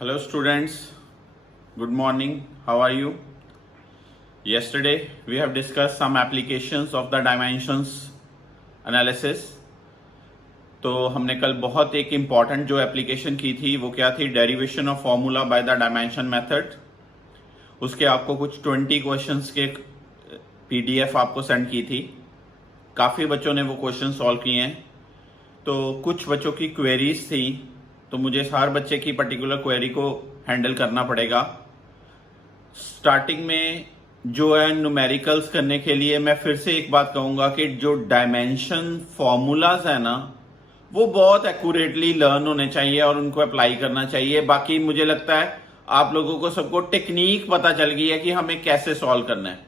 Hello students, good morning, how are you? Yesterday we have discussed some applications of the dimensions analysis. तो हमने कल बहुत एक important जो एप्लीकेशन की थी वो क्या थी, derivation of formula by the dimension method. उसके आपको कुछ 20 क्वेश्चंस के पीडीएफ आपको सेंड की थी। काफ़ी बच्चों ने वो क्वेश्चन सॉल्व किए हैं। तो कुछ बच्चों की क्वेरीज थी, तो मुझे हर बच्चे की पर्टिकुलर क्वेरी को हैंडल करना पड़ेगा। स्टार्टिंग में जो है न्यूमेरिकल्स करने के लिए मैं फिर से एक बात कहूंगा कि जो डायमेंशन फॉर्मूलाज है ना वो बहुत एक्यूरेटली लर्न होने चाहिए और उनको अप्लाई करना चाहिए। बाकी मुझे लगता है आप लोगों को सबको टेक्निक पता चल गई है कि हमें कैसे सॉल्व करना है।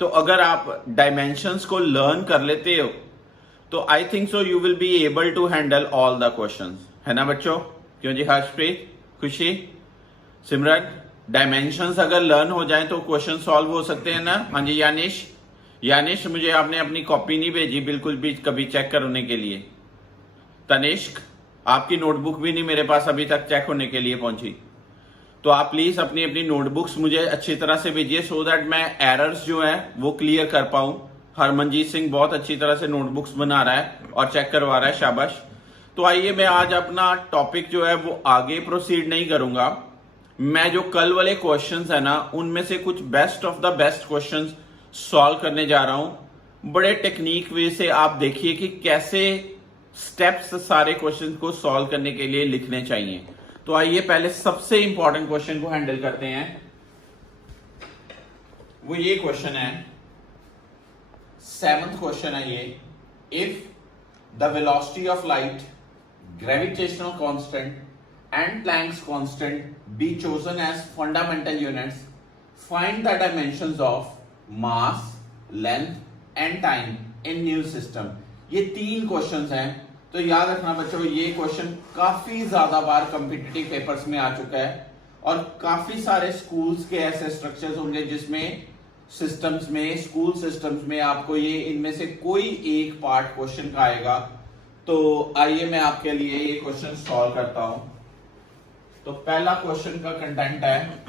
तो अगर आप डायमेंशंस को लर्न कर लेते हो तो I think so you will be able to handle all the questions, है ना बच्चों? क्यों जी? हर्षप्रीत, खुशी, सिमरन, डायमेंशंस अगर लर्न हो जाए तो क्वेश्चन सॉल्व हो सकते हैं ना? हाँ जी यानिश मुझे आपने अपनी कॉपी नहीं भेजी बिल्कुल भी कभी चेक करने के लिए। तनिष्क, आपकी नोटबुक भी नहीं मेरे पास अभी तक चेक होने के लिए पहुंची। तो आप प्लीज अपनी अपनी नोटबुक्स मुझे अच्छी तरह से भेजिए सो दैट मैं एरर्स जो है वो क्लियर कर पाऊं। हरमनजीत सिंह बहुत अच्छी तरह से नोटबुक्स बना रहा है और चेक करवा रहा है, शाबाश। तो आइए मैं आज अपना टॉपिक जो है वो आगे प्रोसीड नहीं करूंगा। मैं जो कल वाले क्वेश्चंस है ना उनमें से कुछ best of the best questions solve करने जा रहा हूं। बड़े टेक्निक वे से आप देखिए कि कैसे स्टेप्स सारे क्वेश्चंस को सॉल्व करने के लिए लिखने चाहिए। तो आइए पहले सबसे इंपॉर्टेंट क्वेश्चन को हैंडल करते हैं। वो ये क्वेश्चन है, 7th क्वेश्चन है ये। If the velocity of light, gravitational constant and Planck's constant be chosen as fundamental units, find the dimensions of mass, length and time in new system। ये 3 questions हैं। तो याद रखना बच्चों, ये क्वेश्चन काफी ज्यादा बार कॉम्पिटिटिव पेपर्स में आ चुका है और काफी सारे स्कूल्स के ऐसे स्ट्रक्चर्स होंगे जिसमें सिस्टम्स में, स्कूल सिस्टम्स में आपको ये इनमें से कोई एक पार्ट क्वेश्चन का आएगा। तो आइए मैं आपके लिए ये क्वेश्चन सॉल्व करता हूं। तो पहला क्वेश्चन का कंटेंट है,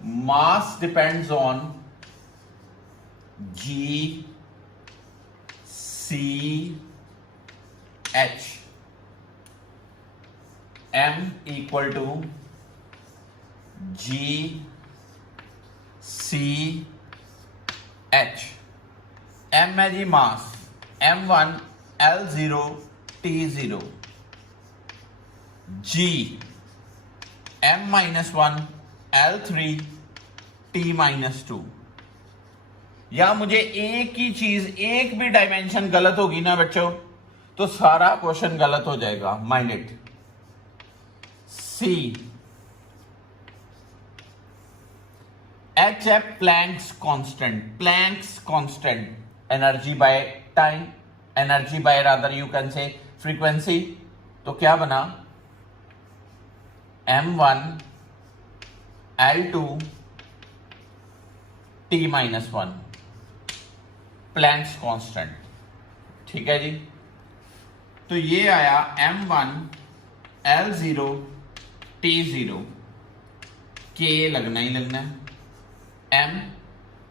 mass depends on G C H, M equal to G C H. M है जी मास, M1 L0 T0, G M-1 L3 T-2। या मुझे एक ही चीज, एक भी डायमेंशन गलत होगी ना बच्चों तो सारा क्वेश्चन गलत हो जाएगा, माइंड इट। C H है Planck's constant, Planck's constant, energy by time, energy by rather you can say frequency. तो क्या बना, M1 L2 T-1, Planck's constant. ठीक है जी। तो ये आया M1 L0 T0, K लगना ही लगना है, M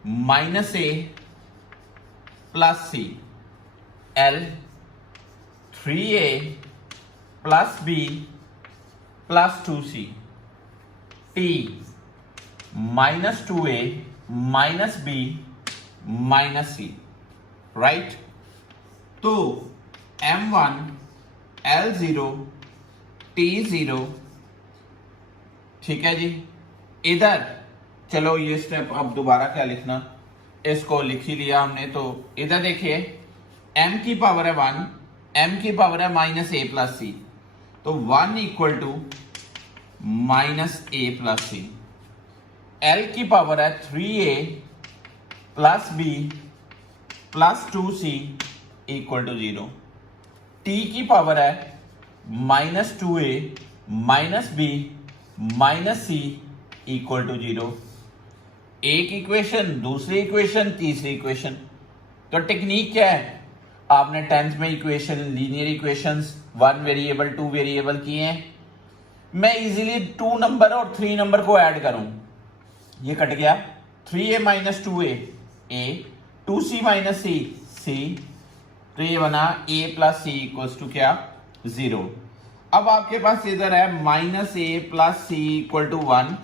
-A plus C, L 3A plus B plus 2C, T -2A minus B minus C, right. तो M1 L0 T0, ठीक है जी। इधर चलो ये स्टेप अब दोबारा क्या लिखना, इसको लिख ही लिया हमने। तो इधर देखिए, m की पावर है 1, m की पावर है -a प्लस c, तो 1 equal to -a plus c। l की पावर है 3a plus b plus 2c equal to 0। t की पावर है -2a minus b minus c equal to 0। एक इक्वेशन, दूसरी इक्वेशन, तीसरी इक्वेशन। तो टेक्निक क्या है, आपने 10th में equation, linear equations 1 variable 2 variable किए हैं। मैं इजीली 2 नंबर और 3 नंबर को ऐड करूं, ये कट गया, 3a minus 2a a, 2c minus c c, तो ये बना a plus c equals to क्या 0। अब आपके पास इधर है minus a plus C equal to 1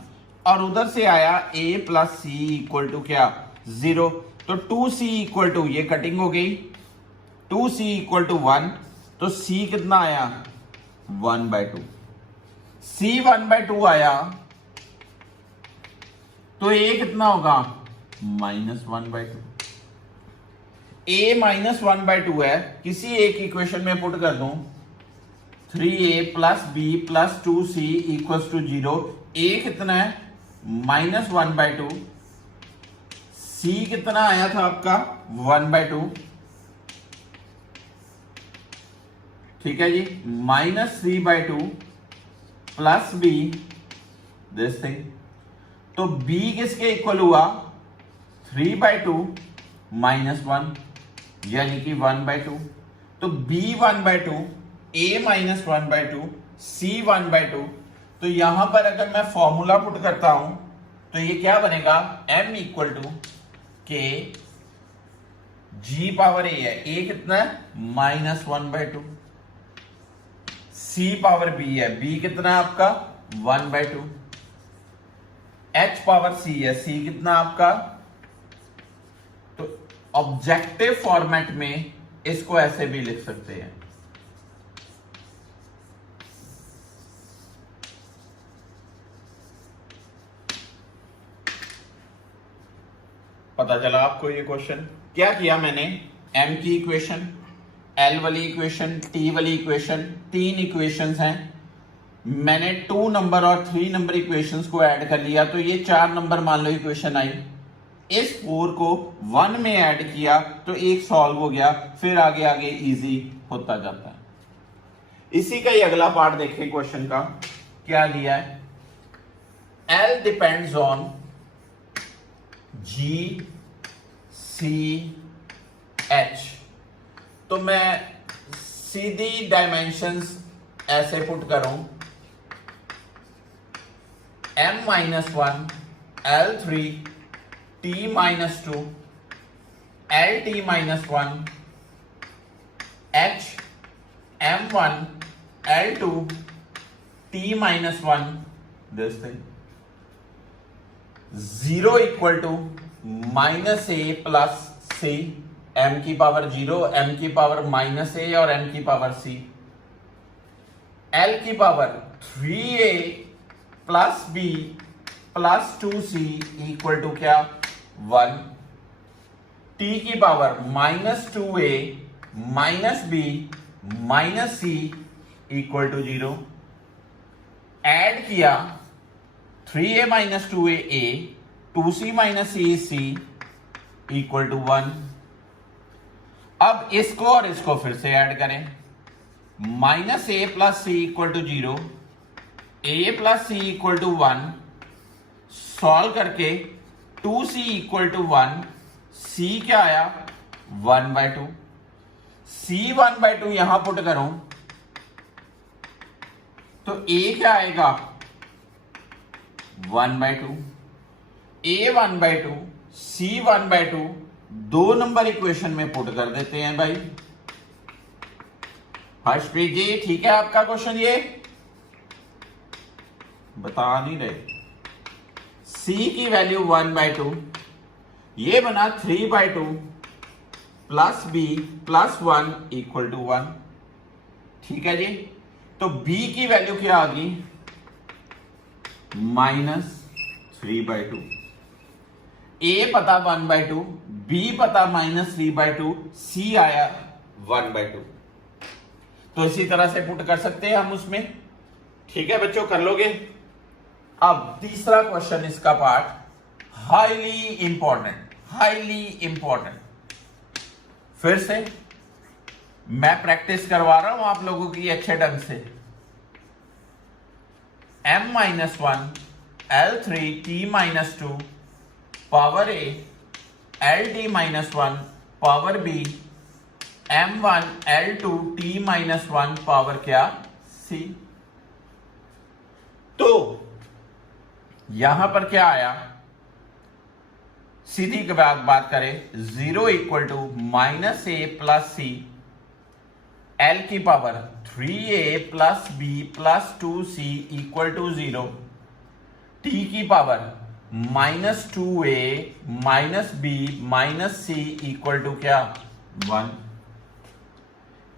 और उधर से आया a plus C equal to क्या 0, तो 2c इक्वल टू, ये कटिंग हो गई, 2c इक्वल टू 1, तो c कितना आया 1/2, c 1/2 आया तो a कितना होगा -1/2। a -1/2 है, किसी एक इक्वेशन में पुट कर दूं, 3a plus b plus 2c equals to 0, a कितना है -1/2, c कितना आया था आपका 1/2, ठीक है जी, -3/2 प्लस b दिस थिंग, तो b किसके इक्वल हुआ 3/2 -1 यानी कि 1/2, तो b 1/2, a -1/2, c 1/2, तो यहां पर अगर मैं फॉर्मूला पुट करता हूं तो ये क्या बनेगा m इक्वल टू के g पावर a है, a कितना है -1/2, c पावर b है, b कितना है आपका 1/2, h पावर c है, c कितना आपका, तो ऑब्जेक्टिव फॉर्मेट में इसको ऐसे भी लिख सकते हैं, पता चला आपको ये क्वेश्चन। क्या किया मैंने, m की इक्वेशन, l वाली इक्वेशन, t वाली इक्वेशन, 3 इक्वेशंस हैं, मैंने 2 नंबर और 3 नंबर इक्वेशंस को ऐड कर लिया, तो ये 4 नंबर मान लो इक्वेशन आई, इस 4 को 1 में ऐड किया तो एक सॉल्व हो गया, फिर आगे आगे इजी होता जाता है। इसी का ही अगला पार्ट देखें क्वेश्चन का, क्या लिया है, L depends on G C H, तो मैं सीधी डायमेंशंस ऐसे पुट करूं, m-1 L3 t-2 LT-1 H m1 L2 t-1 this thing, 0 equal to -a plus c, m की पावर 0, m की पावर -a और m की पावर c, l की power 3a plus b plus 2c equal to क्या 1, t की power -2a minus b minus c equal to 0, add किया 3a minus 2a a, 2c minus c equal to 1। अब इसको और इसको फिर से ऐड करें, -a plus c equal to 0, a plus c equal to 1, solve करके 2c इक्वल टू 1, c क्या आया 1/2, c 1/2 यहां पुट करूं तो a क्या आएगा 1/2, a 1/2, c 1/2, 2 नंबर इक्वेशन में पुट कर देते हैं भाई। हर्षप्रीत जी ठीक है आपका क्वेश्चन, ये बता नहीं रहे, c की वैल्यू 1/2, ये बना 3/2 plus b plus 1 equal to 1, ठीक है जी। तो b की वैल्यू क्या आ गई -3/2, a पता 1/2, b पता -3/2, c आया 1/2, तो इसी तरह से पुट कर सकते हैं हम उसमें, ठीक है बच्चों, कर लोगे। अब तीसरा क्वेश्चन, इसका पार्ट हाईली इंपॉर्टेंट, फिर से मैं प्रैक्टिस करवा रहा हूं आप लोगों की अच्छे ढंग से, m-1 L3 t-2 power a LT-1 power b m1 L2 t-1 power क्या c, तो यहां पर क्या आया, सीधी के बाद बात करें, 0 equal to minus A plus C L की power 3a plus B plus 2c equal to 0, T की power -2a minus B minus C equal to क्या 1।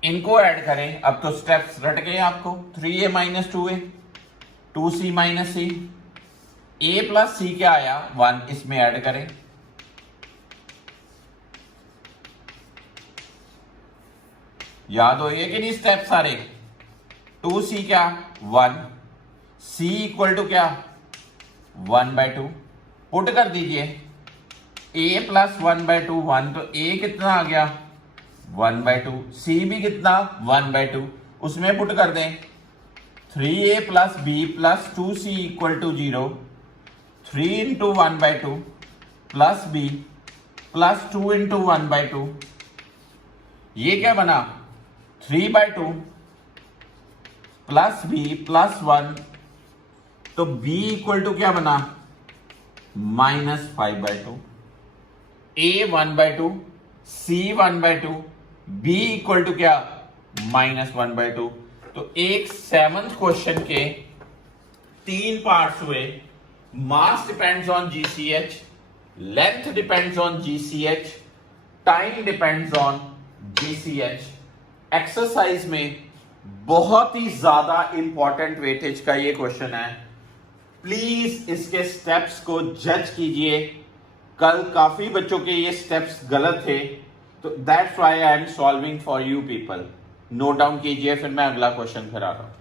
इनको ऐड करें, अब तो स्टेप्स रट गए आपको, 3a minus 2a 2c minus C, a plus C क्या आया 1, इसमें ऐड करें, याद हो ये कि नहीं स्टेप सारे, 2c क्या 1, c इक्वल टू क्या 1/2, पुट कर दीजिए, a प्लस 1/2 1, तो a कितना आ गया 1/2, c भी कितना 1/2, उसमें पुट कर दें, 3a plus b plus 2c equal to 0, 3 into 1/2 plus b plus 2 into 1/2, ये क्या बना 3/2 प्लस b प्लस 1, तो b इक्वल टू क्या बना -5/2, a 1/2 c 1/2 b equal to क्या -1/2। तो एक 7th क्वेश्चन के 3 पार्ट्स हुए, mass depends on GCH, length depends on GCH, time depends on GCH। Exercise में बहुत ही ज्यादा इंपॉर्टेंट वेटेज का ये क्वेश्चन है, प्लीज इसके स्टेप्स को जज कीजिए। कल काफी बच्चों के ये स्टेप्स गलत थे, तो that's why I am solving for you people. Note down कीजिए, फिर मैं अगला क्वेश्चन करा रहा हूं।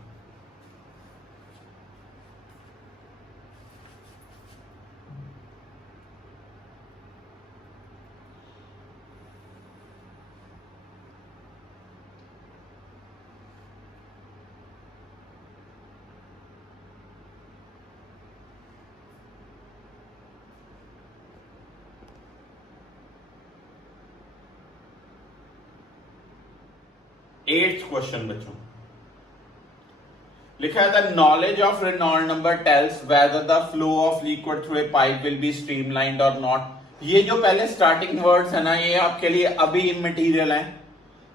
एट्थ क्वेश्चन बच्चों, लिखा है the knowledge of Reynold number tells whether the flow of liquid through a pipe will be streamlined और नॉट। ये जो पहले स्टार्टिंग वर्ड्स है ना, ये आपके लिए अभी इमटेरियल है,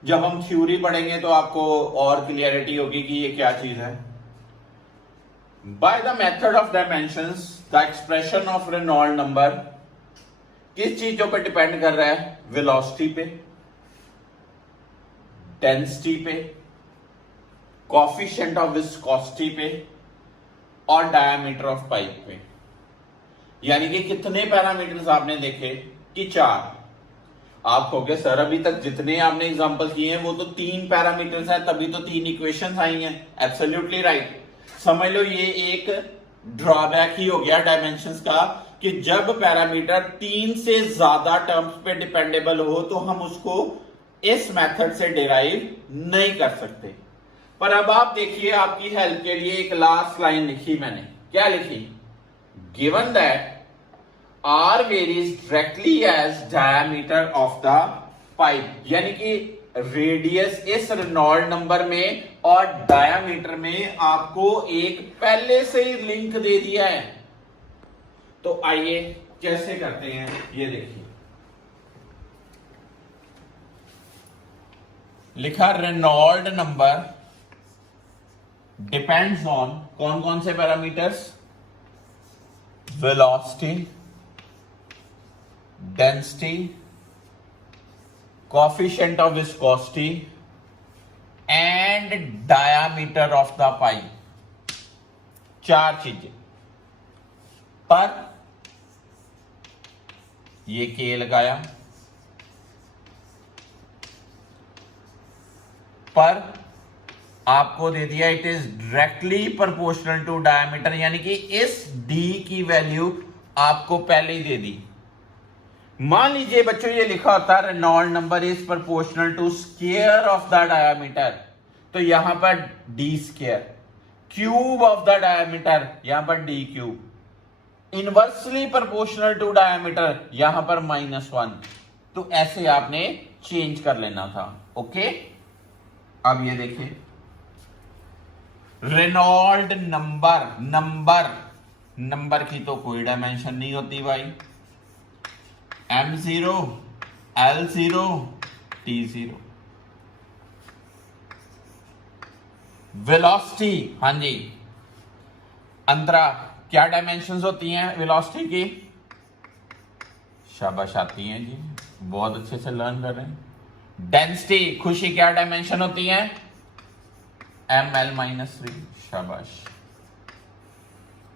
जब हम थ्योरी पढ़ेंगे तो आपको और क्लियरिटी होगी कि ये क्या चीज है। By the method of dimensions the expression of Reynold number किस चीजों पर डिपेंड कर रहा है, वेलोसिटी पे, डेंसिटी पे, कोफिशिएंट ऑफ विस्कोसिटी पे और डायमीटर ऑफ पाइप पे। यानी कि कितने पैरामीटर्स आपने देखे कि 4। आप कहोगे सर अभी तक जितने आपने एग्जांपल किए हैं वो तो 3 पैरामीटर्स हैं, तभी तो 3 इक्वेशंस आई हैं। Absolutely right. समझ लो ये एक ड्रॉबैक ही हो गया डायमेंशंस का, कि जब पैरामीटर 3 से ज्यादा टर्म्स पे डिपेंडेबल हो तो हम उसको इस मेथड से डिराइव नहीं कर सकते। पर अब आप देखिए, आपकी हेल्प के लिए एक लास्ट लाइन लिखी मैंने, क्या लिखी, given that are varies directly as diameter of the pipe, यानी कि रेडियस इस रेनॉल्ड नंबर में और डायमीटर में आपको एक पहले से ही लिंक दे दिया है। तो आइए कैसे करते हैं ये देखिए। लिखा रेनॉल्ड नंबर डिपेंड्स ऑन कौन कौन से parameters, velocity, density, coefficient of viscosity and diameter of the pipe. 4 चीजें। पर ये के लगाया, पर आपको दे दिया it is directly proportional to diameter, यानी कि इस d की वैल्यू आपको पहले ही दे दी। मान लीजिए बच्चों ये लिखा होता है Reynold number is proportional to square of the diameter, तो यहां पर d square, cube of the diameter यहां पर d cube, inversely proportional to diameter यहां पर -1। तो ऐसे आपने चेंज कर लेना था। ओके, अब ये देखिए रेनॉल्ड नंबर की तो कोई डायमेंशन नहीं होती भाई। M0 L0 T0। वेलोसिटी, हाँ जी अंतरा, क्या डायमेंशंस होती हैं वेलोसिटी की? शाबाश आती हैं जी, बहुत अच्छे से लर्न कर रहे हैं। डेंसिटी, खुशी, क्या डायमेंशन होती है? ML-3। शाबाश।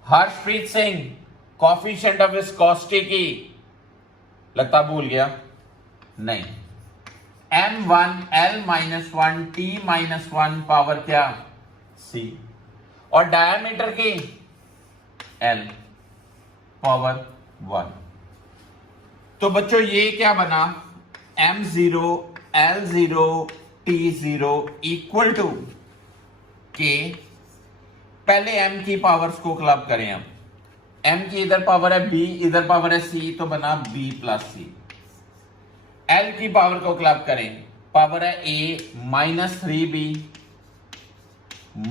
Harshpreet Singh, coefficient of viscosity की, लगता भूल गया, नहीं, M1 L-1 T-1 पावर क्या? C। और डायमीटर की L पावर 1। तो बच्चों ये क्या बना? M0 L0 T0 equal to के, पहले M की पावर्स को क्लब करें। हम M की इधर पावर है B, इधर पावर है C, तो बना B प्लस C। L की पावर को क्लब करें, पावर है A -3B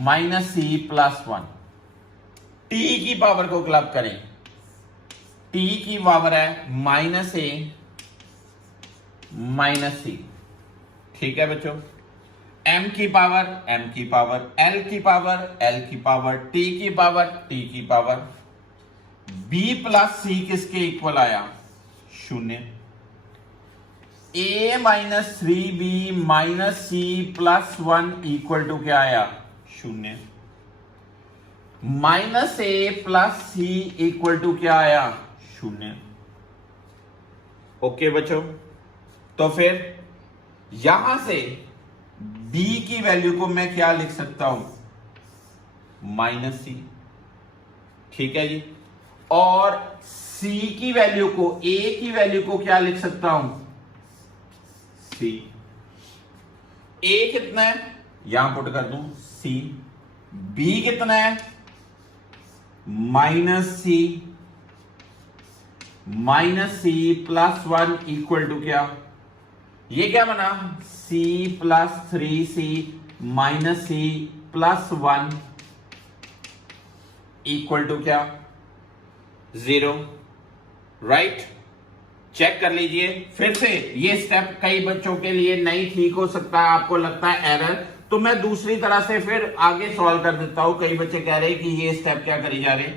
-C plus 1। T की पावर को क्लब करें, T की पावर है -A -C। ठीक है बच्चों, M की पावर L की पावर, T की पावर, B प्लस C किसके इक्वल आया? 0। A -3B -C plus 1 equal to क्या आया? 0। -A plus C equal to क्या आया? 0। ओके बच्चों, तो फिर यहां से B की वैल्यू को मैं क्या लिख सकता हूं? -C। ठीक है जी। और C की वैल्यू को, A की वैल्यू को क्या लिख सकता हूं? C। A कितना है? यहां पुट कर दूं C। B कितना है? -C प्लस 1 इक्वल टू क्या? ये क्या बना? C plus 3C -C plus 1 equal to क्या? 0। राइट, चेक कर लीजिए फिर से। ये स्टेप कई बच्चों के लिए नहीं ठीक हो सकता है, आपको लगता है एरर, तो मैं दूसरी तरह से फिर आगे सॉल्व कर देता हूं। कई बच्चे कह रहे हैं कि ये स्टेप क्या करी जा रहे।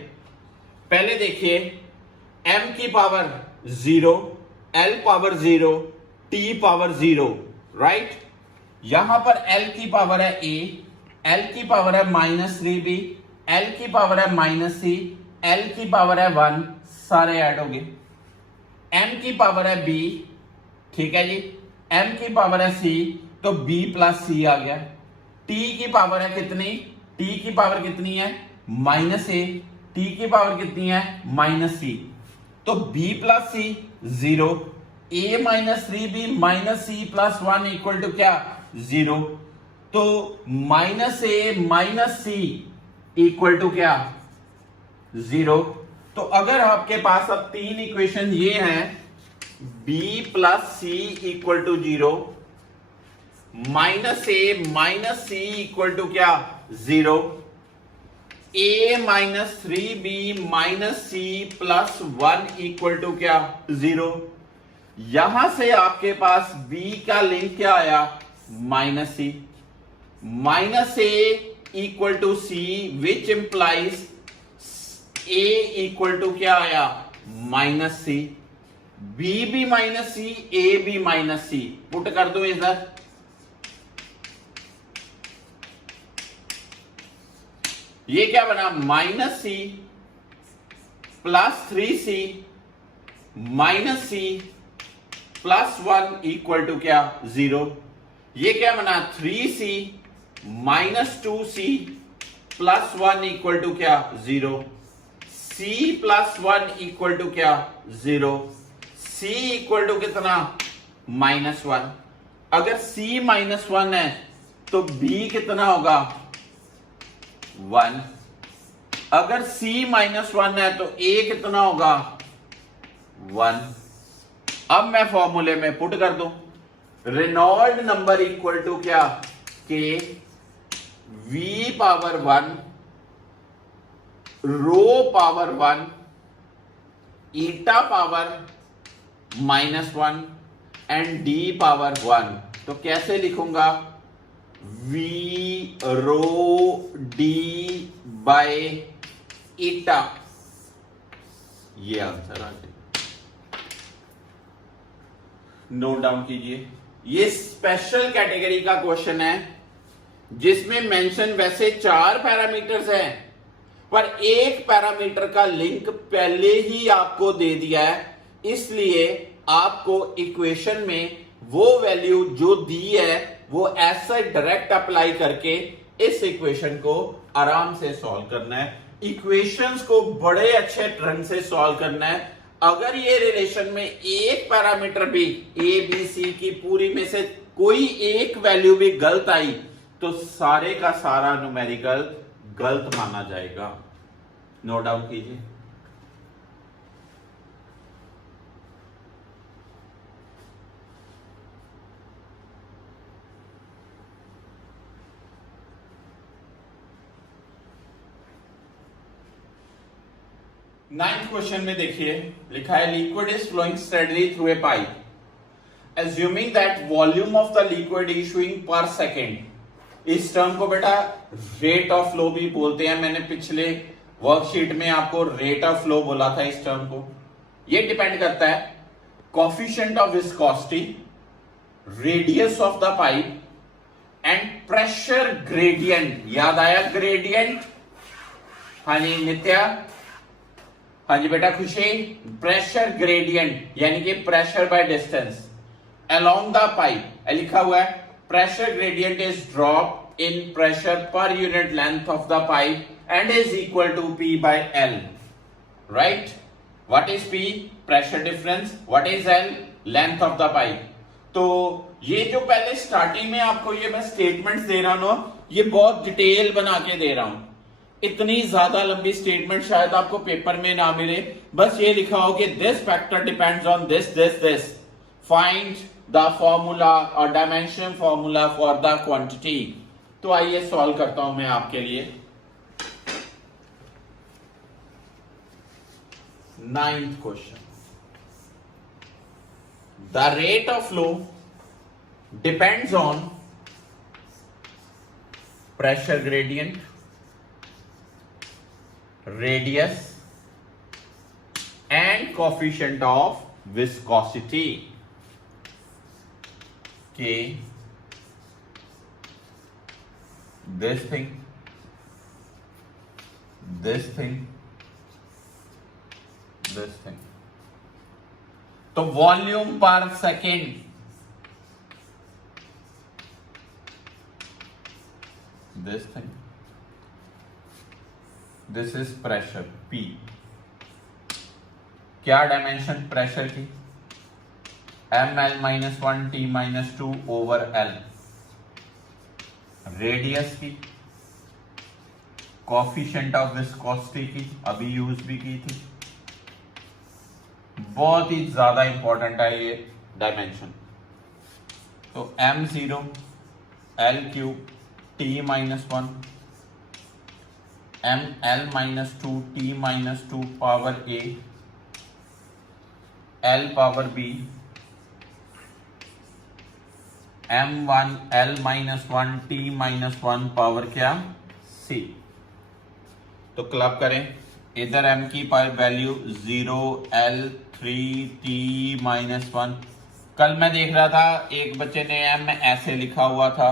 पहले देखिए, M की power 0, L power 0, T power 0, right. यहां पर L की पावर है A, L की पावर है -3B, L की पावर है -C, L की पावर है 1, सारे ऐड हो गए। M की पावर है B, ठीक है जी, M की पावर है C, तो B प्लस C आ गया। T की पावर है कितनी? T की पावर कितनी है? -A। T की पावर कितनी है? -C। तो B plus C 0, A -3B -C plus 1 equal to क्या? 0। तो -A -C इक्वल टू क्या? 0। तो अगर आपके पास अब तीन इक्वेशन ये हैं, B plus C equal to 0, -A -C equal to क्या? 0, A -3B -C plus 1 equal to क्या? 0। यहां से आपके पास B का लिंक क्या आया? -C। -A equal to C which implies A equal to क्या आया? -C। B भी -C, A भी -C, पुट कर दो इधर। ये क्या बना? -C plus 3C -C plus 1 equal to क्या? 0। ये क्या बना? 3C -2C plus 1 equal to क्या? 0। C प्लस 1 इक्वल टू क्या? 0। C इक्वल टू कितना? -1। अगर C -1 है तो B कितना होगा? 1। अगर C -1 है तो A कितना होगा? 1। अब मैं फॉर्मूले में पुट कर दूं, रेनॉल्ड नंबर इक्वल टू क्या? K v power 1, rho power 1, eta power -1 and d power 1। तो कैसे लिखूंगा? v rho d by eta, ये आंसर आ गया। नोट डाउन कीजिए, ये स्पेशल कैटेगरी का क्वेश्चन है जिसमें मेंशन वैसे 4 पैरामीटर्स हैं, पर एक पैरामीटर का लिंक पहले ही आपको दे दिया है, इसलिए आपको इक्वेशन में वो वैल्यू जो दी है वो ऐसा डायरेक्ट अप्लाई करके इस इक्वेशन को आराम से सॉल्व करना है। इक्वेशंस को बड़े अच्छे ढंग से सॉल्व करना है। अगर ये रिलेशन में एक पैरामीटर भी ए बी सी की पूरी में से कोई एक वैल्यू भी गलत आई तो सारे का सारा न्यूमेरिकल गलत माना जाएगा। नोट डाउन कीजिए। नाइन्थ क्वेश्चन में देखिए, लिखा है liquid is flowing steadily through a pipe assuming that volume of the liquid issuing per second. इस टर्म को बेटा रेट ऑफ फ्लो भी बोलते हैं। मैंने पिछले वर्कशीट में आपको रेट ऑफ फ्लो बोला था इस टर्म को। ये डिपेंड करता है coefficient of viscosity, radius of the pipe and pressure gradient. याद आया ग्रेडियंट? हाँ जी नित्या, हाँ जी बेटा खुशी। प्रेशर ग्रेडियंट यानी कि pressure by distance along the pipe. लिखा हुआ है pressure gradient is drop in pressure per unit length of the pipe and is equal to P by L, right? What is P? Pressure difference. What is L? Length of the pipe. तो ये जो पहले starting में आपको ये मैं statements दे रहा हूं, ये बहुत डिटेल बना के दे रहा हूं। इतनी ज्यादा लंबी स्टेटमेंट शायद आपको पेपर में ना मिले। बस ये लिखा हो कि this factor depends on this, find the formula और dimension formula for the quantity. तो आइए सॉल्व करता हूं मैं आपके लिए। 9th question, the rate of flow depends on pressure gradient, radius and coefficient of viscosity K, this thing, this thing, this thing। तो volume पर second, this thing, this is pressure P। क्या dimension pressure की? ml-1 T-2 over L। Radius की, coefficient of viscosity की, अभी use भी की थी। बहुत ही ज्यादा इंपॉर्टेंट है ये डायमेंशन। तो m0 L3 T-1 ml-2 T-2 power A L power B m1 L-1 T-1 power क्या? C। तो क्लब करें, इधर m की वैल्यू 0 L3 T-1। कल मैं देख रहा था एक बच्चे ने m ऐसे लिखा हुआ था,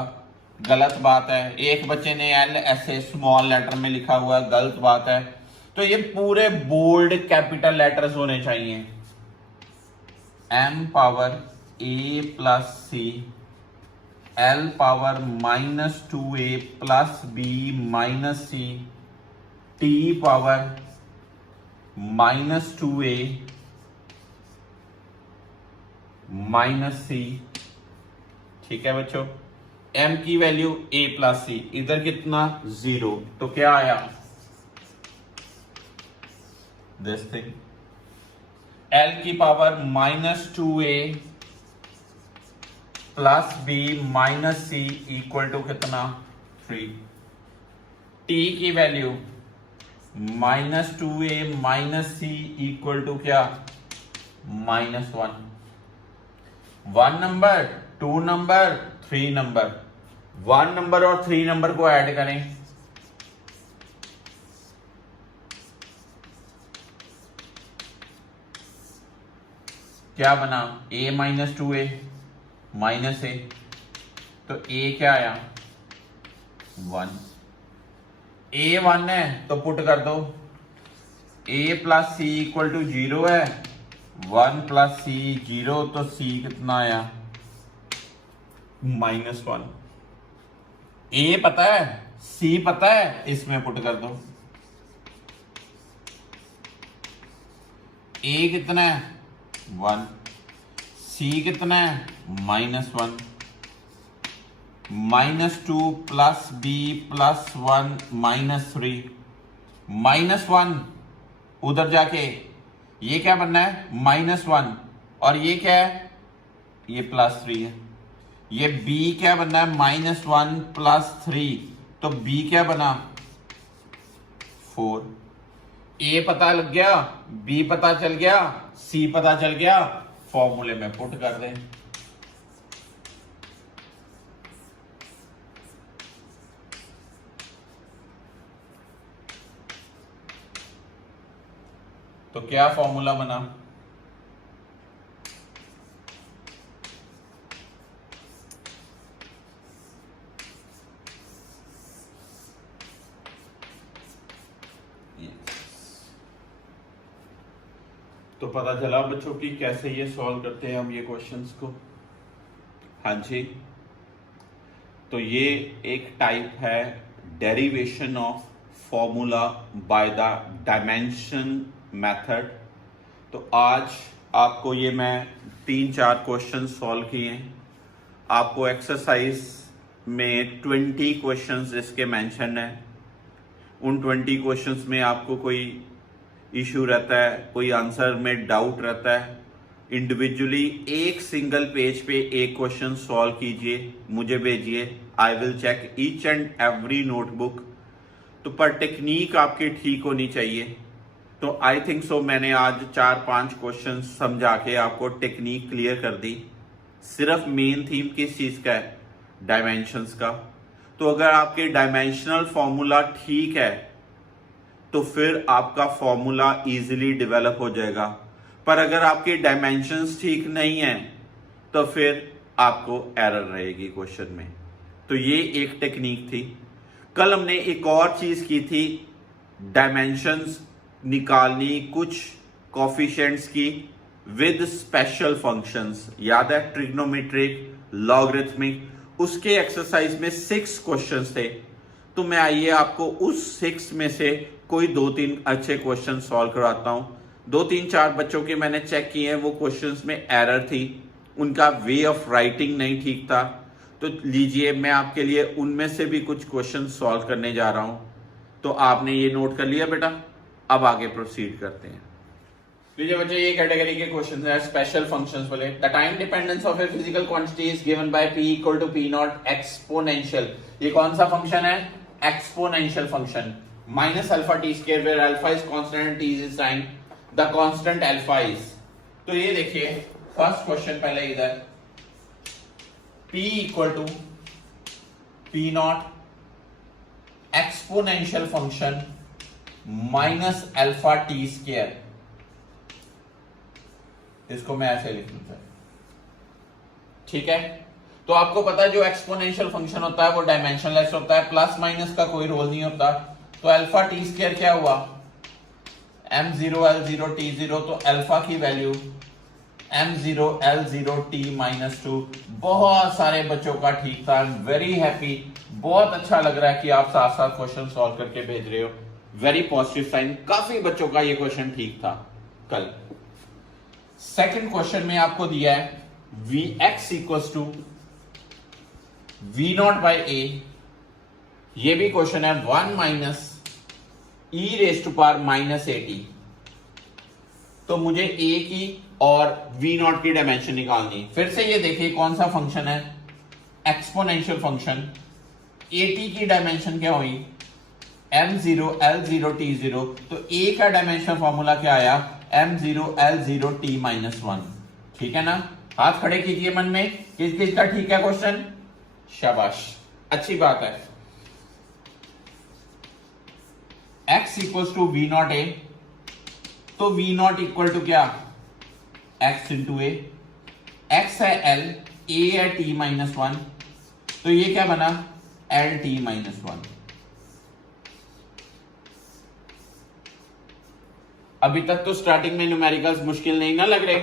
गलत बात है। एक बच्चे ने L ऐसे स्मॉल लेटर में लिखा हुआ है, गलत बात है। तो ये पूरे बोल्ड कैपिटल लेटर्स होने चाहिए। m power A plus C L power -2A plus B minus C T power -2A minus C। ठीक है बच्चों, m की वैल्यू A प्लस C, इधर कितना? 0। तो क्या आया? This thing. L की power -2A plus B minus C equal to कितना? 3। टी की value -2a minus C equal to क्या, -1। 1 नंबर, 2 नंबर, 3 नंबर, 1 नंबर और 3 नंबर को ऐड करें, क्या बना, a minus 2a minus a, तो a क्या आया, 1। a 1 है तो पुट कर दो, a plus C equal to 0 है, 1 प्लस सी 0, तो c कितना आया, -1। a पता है, c पता है, इसमें पुट कर दो। a कितना है, 1, c कितना है, -1, -2 प्लस b प्लस 1 -3, -1 उधर जाके ये क्या बनना है, -1, और ये क्या है, ये +3 है। ये b क्या बनना है, -1 प्लस 3, तो b क्या बना, 4। a पता लग गया, b पता चल गया, c पता चल गया, फॉर्मूले में पुट कर दें। तो क्या फॉर्मूला बना, तो पता चला बच्चों की कैसे ये सॉल्व करते हैं हम ये क्वेश्चंस को। हाँ जी, तो ये एक टाइप है derivation of formula by the dimension method. तो आज आपको ये मैं 3-4 क्वेश्चन सॉल्व किए हैं। आपको एक्सरसाइज में 20 क्वेश्चंस इसके मेंशन है। उन 20 क्वेश्चंस में आपको कोई इशू रहता है, कोई आंसर में डाउट रहता है, इंडिविजुअली एक सिंगल पेज पे एक क्वेश्चन सॉल्व कीजिए, मुझे भेजिए, I will check each and every notebook. तो पर टेक्निक आपकी ठीक होनी चाहिए। तो आई थिंक सो मैंने आज 4-5 क्वेश्चन समझा के आपको टेक्निक क्लियर कर दी। सिर्फ मेन थीम किस चीज का है, डायमेंशंस का। तो अगर आपके डायमेंशनल फॉर्मूला ठीक है तो फिर आपका फॉर्मूला इजीली डेवलप हो जाएगा। पर अगर आपके डायमेंशंस ठीक नहीं है तो फिर आपको एरर रहेगी क्वेश्चन में। तो ये एक टेक्निक थी। कल हमने एक और चीज की थी, डायमेंशंस निकालनी कुछ कोफिशिएंट्स की विद स्पेशल फंक्शंस। याद है, ट्रिग्नोमेट्रिक, लॉगरिथमिक। उसके एक्सरसाइज में 6 क्वेश्चंस थे। तो मैं आइए आपको उस 6 में से कोई 2-3 अच्छे क्वेश्चन सॉल्व करवाता हूं। 2-3-4 बच्चों के मैंने चेक किए हैं, वो क्वेश्चंस में एरर थी, उनका वे ऑफ राइटिंग नहीं ठीक था। तो लीजिए, मैं आपके लिए उनमें से भी कुछ क्वेश्चन सॉल्व करने जा रहा हूं। तो आपने ये नोट कर लिया बेटा, अब आगे प्रोसीड करते हैं। लीजिए बच्चे, ये कैटेगरी के क्वेश्चन है स्पेशल फंक्शंस वाले। The time dependence of a physical quantity is given by p equal to p not exponential. ये कौन सा फंक्शन है, exponential function. Minus alpha T square where alpha is constant and T is time, the constant alpha is. तो ये देखिए first question पहले इधर, p equal to p not exponential function minus alpha T square. इसको मैं ऐसे लिख लूं, ठीक है। तो आपको पता है जो एक्सपोनेंशियल फंक्शन होता है वो डायमेंशनलेस होता है, प्लस माइनस का कोई रोल नहीं होता। तो अल्फा टी स्क्वायर क्या हुआ, m0 l0 t0। तो अल्फा की वैल्यू m0 l0 t -2। बहुत सारे बच्चों का ठीक था, आई एम वेरी हैप्पी। बहुत अच्छा लग रहा है कि आप साथ साथ क्वेश्चन सॉल्व करके भेज रहे हो, वेरी पॉजिटिव साइन। काफी बच्चों का ये क्वेश्चन ठीक था कल। सेकंड क्वेश्चन में आपको दिया है vx equals to v not by a। ये भी क्वेश्चन है 1 minus e raise to power minus at। तो मुझे a की और v नॉट की डायमेंशन निकालनी। फिर से ये देखिए कौन सा फंक्शन है, एक्सपोनेंशियल फंक्शन। at की डायमेंशन क्या हुई, m0 l0 t0, तो a का डायमेंशन फॉर्मूला क्या आया, m0 l0 t-1। ठीक है ना, हाथ खड़े कीजिए मन में, किस किस का ठीक है क्वेश्चन, शाबाश, अच्छी बात है। x equals to V not A, तो वी नॉट इक्वल टू क्या, x इंटू ए, x है l, a है t-1, तो ये क्या बना, l t-1। अभी तक तो स्टार्टिंग में न्यूमेरिकल्स मुश्किल नहीं ना लग रहे,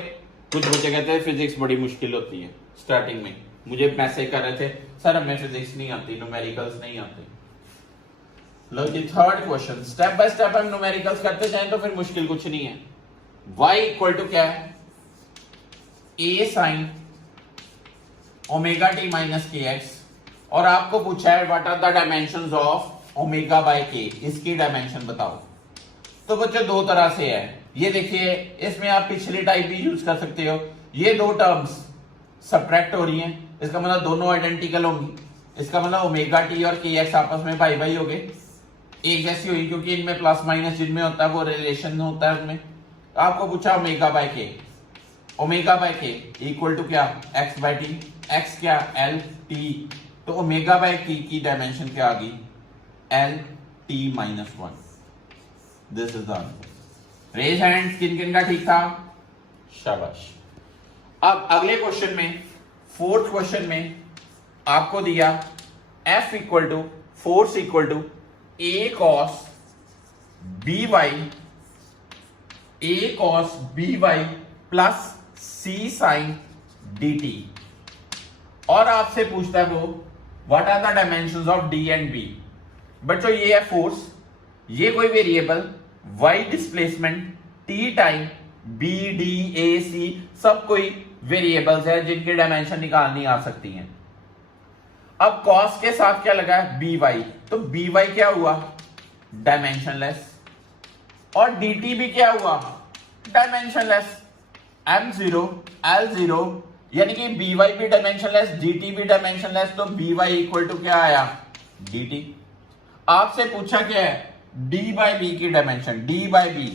कुछ बच्चे कहते हैं फिजिक्स बड़ी मुश्किल होती है स्टार्टिंग में, मुझे मैसेज कर रहे थे सर हमें फिजिक्स नहीं आती, न्यूमेरिकल्स नहीं आते। लो जी third question, step by step हम न्यूमेरिकल्स करते जाएं तो फिर मुश्किल कुछ नहीं है। y इक्वल टू क्या है, a sine omega T minus K X, और आपको पूछा है what are the dimensions of omega by K, इसकी डायमेंशन बताओ। तो बच्चों दो तरह से है, ये देखिए इसमें आप पिछली टाइप भी यूज कर सकते हो, ये दो टर्म्स सब्ट्रैक्ट हो रही हैं, इसका मतलब दोनों आइडेंटिकल होंगी, इसका मतलब ओमेगा टी और के एक्स आपस में भाई भाई हो गए, एक जैसी हुई, क्योंकि इनमें प्लस माइनस जिनमें होता है वो रिलेशन होता है उनमें। तो आपको पूछा omega by K, omega by K equal to क्या, एक्स बाय टी, एक्स क्या एल टी, तो ओमेगा बाय की डायमेंशन क्या आ गई, L t-1। This is the answer. Raise hand, किन किन का ठीक था, शाबाश। अब अगले क्वेश्चन में, फोर्थ क्वेश्चन में आपको दिया f इक्वल टू force equal to a cos by plus c sin dt, और आपसे पूछता है वो what are the dimensions of d and b। बच्चों ये है फोर्स, ये कोई variable, y displacement, t time, b d a c सब कोई वेरिएबल्स है जिनकी डायमेंशन निकालनी आ सकती हैं। अब cos के साथ क्या लगा है, by, तो by क्या हुआ, डायमेंशनलेस, और dt भी क्या हुआ, डायमेंशनलेस, m0 l0, यानी कि by भी डायमेंशनलेस, dt भी डायमेंशनलेस, तो by इक्वल टू क्या आया, dt। आपसे पूछा क्या है, d बाई बी की dimension, d by B,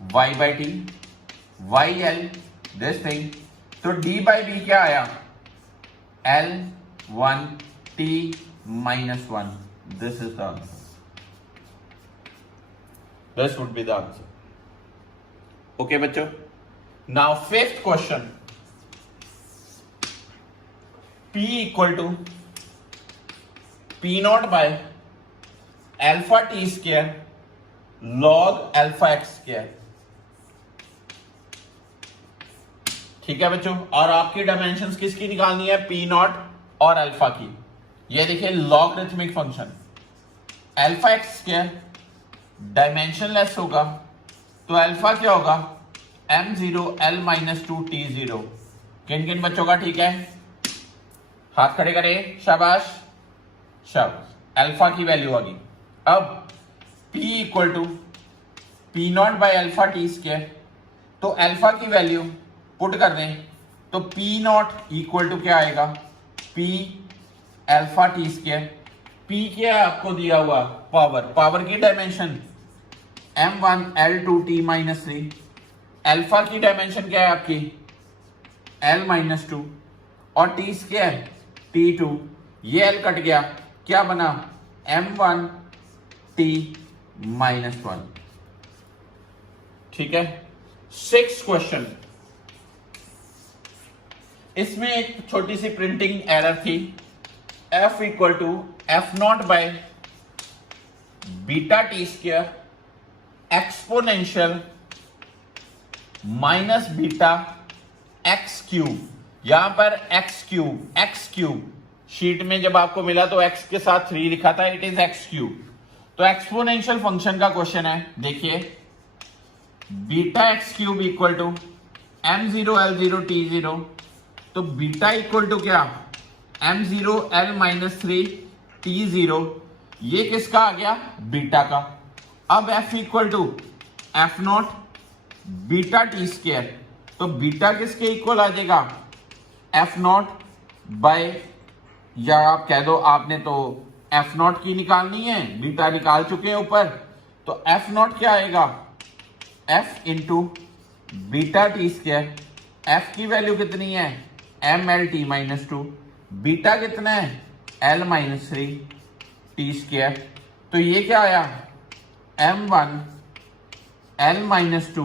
y by T, y l this thing, तो d बाई बी क्या आया, l1 t-1, this is the answer, this would be the answer. Okay बच्चों, now fifth question, p equal to p naught by alpha T square log alpha X square. ठीक है बच्चों, और आपकी dimensions किसकी निकालनी है, पी नॉट और अल्फा की। ये देखिए logarithmic function, alpha X square dimensionless होगा, तो अल्फा क्या होगा, m0 l-2 t0। किन किन बच्चों का ठीक है, हाथ खड़े करें, शाबाश शाबाश, अल्फा की वैल्यू आ गई। अब p equal to P not by alpha T square, तो अल्फा की वैल्यू पुट कर दें, तो p नॉट इक्वल टू क्या आएगा, p alpha T square, p क्या है आपको दिया हुआ, पावर, पावर की dimension m1 l2 t-3, alpha की डायमेंशन क्या है आपकी l-2, और t स्क्वायर t2, ये l कट गया, क्या बना m1 t-1। ठीक है, सिक्स क्वेश्चन, इसमें एक छोटी सी प्रिंटिंग एरर थी, f equal to F not by beta T square exponential minus beta X cube, यहां पर एक्स क्यूब शीट में जब आपको मिला तो x के साथ 3 लिखा था, इट इज एक्स क्यूब। तो एक्सपोनेंशियल फंक्शन का क्वेश्चन है, देखिए beta X cube equal to m0 l0 t0, तो बीटा इक्वल टू क्या, m0 l-3 t0, ये किसका आ गया, बीटा का। अब f equal to F not beta T square, तो बीटा किसके इक्वल आ जाएगा, एफ नॉट बाय, या आप कह दो आपने तो एफ नॉट की निकालनी है, बीटा निकाल चुके हैं ऊपर, तो एफ नॉट क्या आएगा, F into beta T square. F की वैल्यू कितनी है, M L T minus two, beta कितना है, L minus three T square. तो ये क्या आया, M one L minus two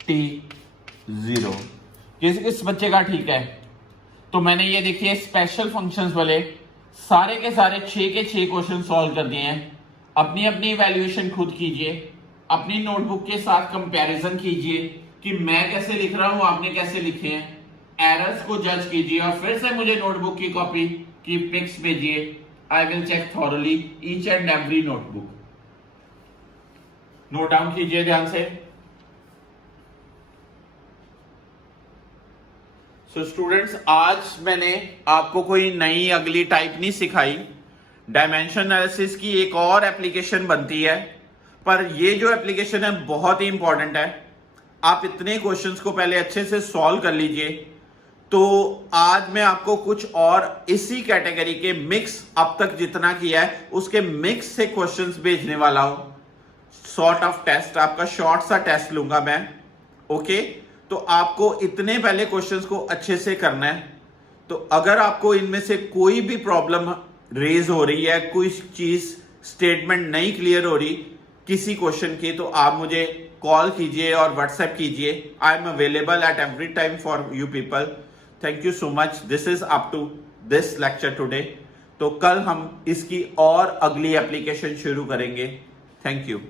T zero. किस बच्चे का ठीक है? तो मैंने ये देखिए स्पेशल फंक्शंस वाले सारे के सारे 6 के 6 क्वेश्चन सॉल्व कर दिए हैं। अपनी अपनी इवैल्यूएशन खुद कीजिए, अपनी नोटबुक के साथ कंपैरिजन कीजिए कि मैं कैसे लिख रहा हूं, आपने कैसे लिखे हैं, एरर्स को जज कीजिए और फिर से मुझे नोटबुक की कॉपी की पिक्स भेजिए। I will check thoroughly each and every notebook. Note down कीजिए ध्यान से। सो स्टूडेंट्स, आज मैंने आपको कोई नई अगली टाइप नहीं सिखाई। डायमेंशन एनालिसिस की एक और एप्लीकेशन बनती है, पर ये जो एप्लीकेशन है बहुत ही इंपॉर्टेंट है। आप इतने क्वेश्चंस को पहले अच्छे से सॉल्व कर लीजिए। तो आज मैं आपको कुछ और इसी कैटेगरी के मिक्स, अब तक जितना किया है उसके मिक्स से क्वेश्चंस भेजने वाला हूं। सॉर्ट ऑफ टेस्ट, आपका शॉर्ट सा टेस्ट लूंगा मैं। ओके, तो आपको इतने पहले क्वेश्चंस को अच्छे से करना है। तो अगर आपको इनमें से कोई भी प्रॉब्लम रेज हो रही है, कोई चीज स्टेटमेंट नहीं क्लियर हो रही किसी क्वेश्चन की, तो आप मुझे कॉल कीजिए और व्हाट्सएप कीजिए। I am available at every time for you people. Thank you so much. This is up to this lecture today. तो कल हम इसकी और अगली एप्लीकेशन शुरू करेंगे। Thank you.